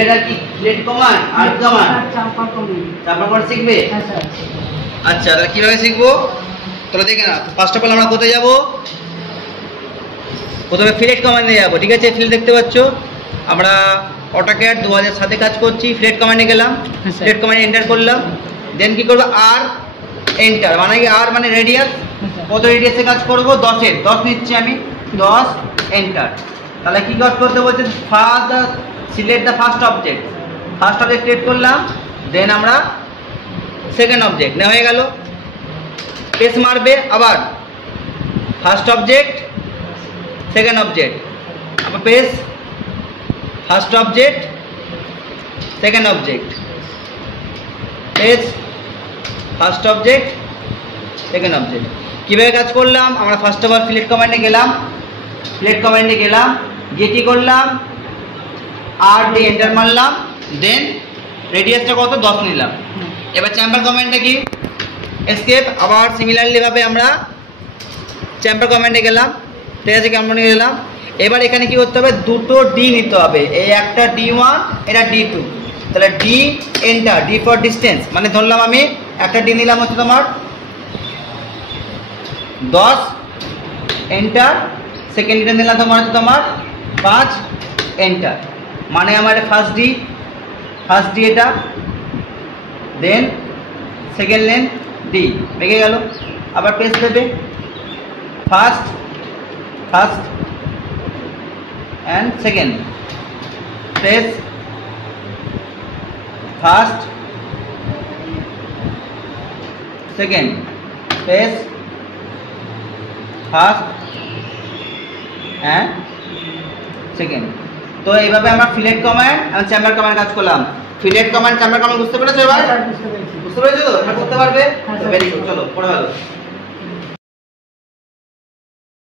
Fillet আর কি fillet command আর command চাম্পার command শিখবে। আচ্ছা তাহলে কিভাবে শিখবো তাহলে দেখে না। ফার্স্ট অফ অল আমরা কোথায় যাব, প্রথমে ফিলেট কমান্ডে যাব। ঠিক আছে, ফিলেট দেখতে পাচ্ছ আমরা অটোক্যাড 2007 কাজ করছি। ফিলেট কমান্ডে গেলাম, ফিলেট কমান্ডে এন্টার করলাম, দেন কি করব আর এন্টার, মানে কি আর মানে রেডিয়াস, কত রেডিয়াসে কাজ করব 10 এর 10 নিচ্ছি আমি 10 এন্টার। তাহলে কি কাজ করতে বলছে, first select the first object, first object create করলাম, দেন আমরা সেকেন্ড অবজেক্ট নেওয়া হয়ে গেল। পেস মারবে আবার ফার্স্ট অবজেক্ট সেকেন্ড অবজেক্ট, আবার pace first object second object, pace first object second object. কীভাবে কাজ করলাম, আমরা ফার্স্ট অফ অল ফিলেট কমান্ডে গেলাম, ফিলেট কমান্ডে গেলাম, গিয়ে কী করলাম আর দিয়ে এন্টার মারলাম, দেন রেডিয়াসটা কত 10 নিলাম। এবার চ্যাম্পার কমান্ডটা কি এসকেপ, আবার সিমিলারলি ভাবে আমরা চ্যাম্পার কমান্ডে গেলাম। ঠিক আছে, কেমন গেলাম। এবার এখানে কি করতে হবে, দুটো ডি নিতে হবে, এই একটা D1 এটা D2। তাহলে D enter, D for distance, মানে ধরলাম আমি একটা ডি নিলাম হচ্ছে তোমার 10 এন্টার, সেকেন্ড ডিটা নিলাম তোমার হচ্ছে তোমার 5 এন্টার, মানে আমার ফার্স্ট ডি এটা, দেন সেকেন্ড লেন ডি লেগে গেল। আবার পেজ দেবে first and second, page first second, page first and second. তো এইভাবে আমরা ফিলেট কমান্ড আর চ্যাম্বার কমান্ড কাজ করলাম। ফিলেট কমান্ড চ্যাম্বার কমান্ড বুঝতে পেরেছো? এবার বুঝতে পেরেছো তো? এটা করতে পারবে? ভেরি গুড, চলো পড়ে ভালো।